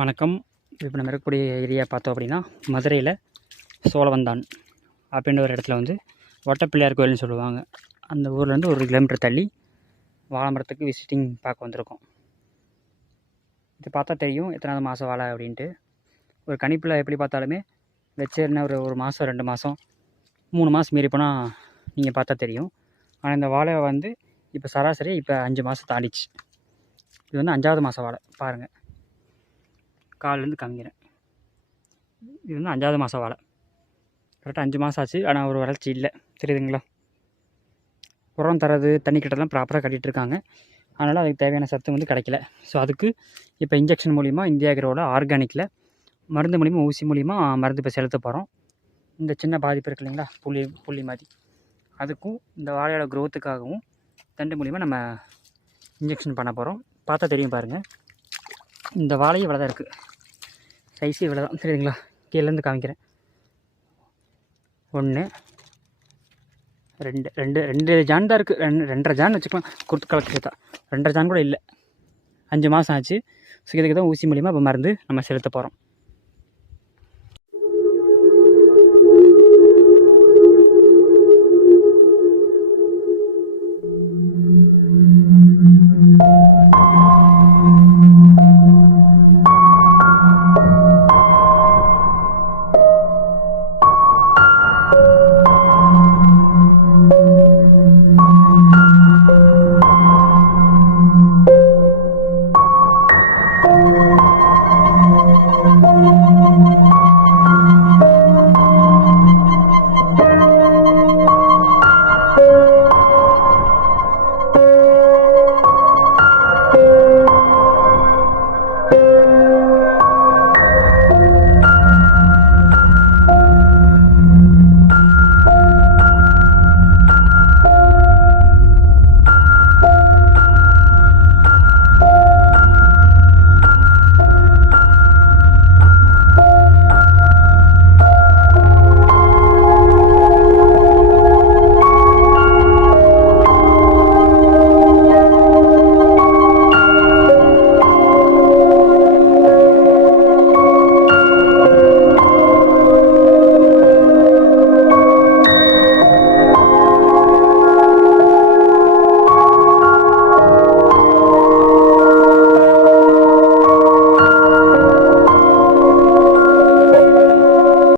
வணக்கம். இப்போ நம்ம இருக்கக்கூடிய ஏரியா பார்த்தோம் அப்படின்னா மதுரையில் சோழவந்தான் அப்படின்ற ஒரு இடத்துல வந்து ஒட்டப்பிள்ளையார் கோயில்னு சொல்லுவாங்க. அந்த ஊர்லேருந்து 1 கிலோமீட்டர் தள்ளி வாழை மரத்துக்கு விசிட்டிங் பார்க்க வந்திருக்கோம். இது பார்த்தா தெரியும் எத்தனாவது மாதம் வாழை அப்படின்ட்டு. ஒரு கணிப்பில் எப்படி பார்த்தாலுமே வச்சேன்னா ஒரு மாதம் 2 மாதம் 3 மாதம் மீறி போனால் நீங்கள் பார்த்தா தெரியும். ஆனால் இந்த வாழை வந்து இப்போ சராசரி இப்போ 5 மாதம் தாண்டிச்சு. இது வந்து 5வது மாதம் வாழை பாருங்கள். காலிலேருந்து காமிக்கிறேன். இது வந்து 5வது மாதம் வாழை. கரெக்டாக 5 மாதம் ஆச்சு. ஆனால் ஒரு வளர்ச்சி இல்லை, தெரியுதுங்களா? உரம் தரது தண்ணி கிட்டலாம் ப்ராப்பராக கட்டிகிட்ருக்காங்க. அதனால் அதுக்கு தேவையான சத்து வந்து கிடைக்கல. ஸோ அதுக்கு இப்போ இன்ஜெக்ஷன் மூலிமா இந்தியா அக்ரோவில் ஆர்கானிக்கில் மருந்து மூலிமா ஊசி மூலிமா மருந்து இப்போ செலுத்த போகிறோம். இந்த சின்ன பாதிப்பு இருக்கு இல்லைங்களா, புள்ளி மாதிரி, அதுக்கும் இந்த வாழையோட க்ரோத்துக்காகவும் தண்டு மூலிமா நம்ம இன்ஜெக்ஷன் பண்ண போகிறோம். பார்த்தா தெரியும் பாருங்கள். இந்த வாழையும் இவ்வளோ தான் இருக்குது, சைஸு இவ்வளோ தான், தெரியுதுங்களா? கீழேருந்து காமிக்கிறேன். 1 2 ஜான் தான் இருக்குது. 2.5 ஜான் வச்சுக்கலாம், குறுத்து கலக்கு சேர்த்தா 2.5 ஜான் கூட இல்லை. 5 மாதம் ஆச்சு. ஸோ இதுக்கு தான் ஊசி மூலிமா இப்போ மருந்து நம்ம செலுத்த போகிறோம்.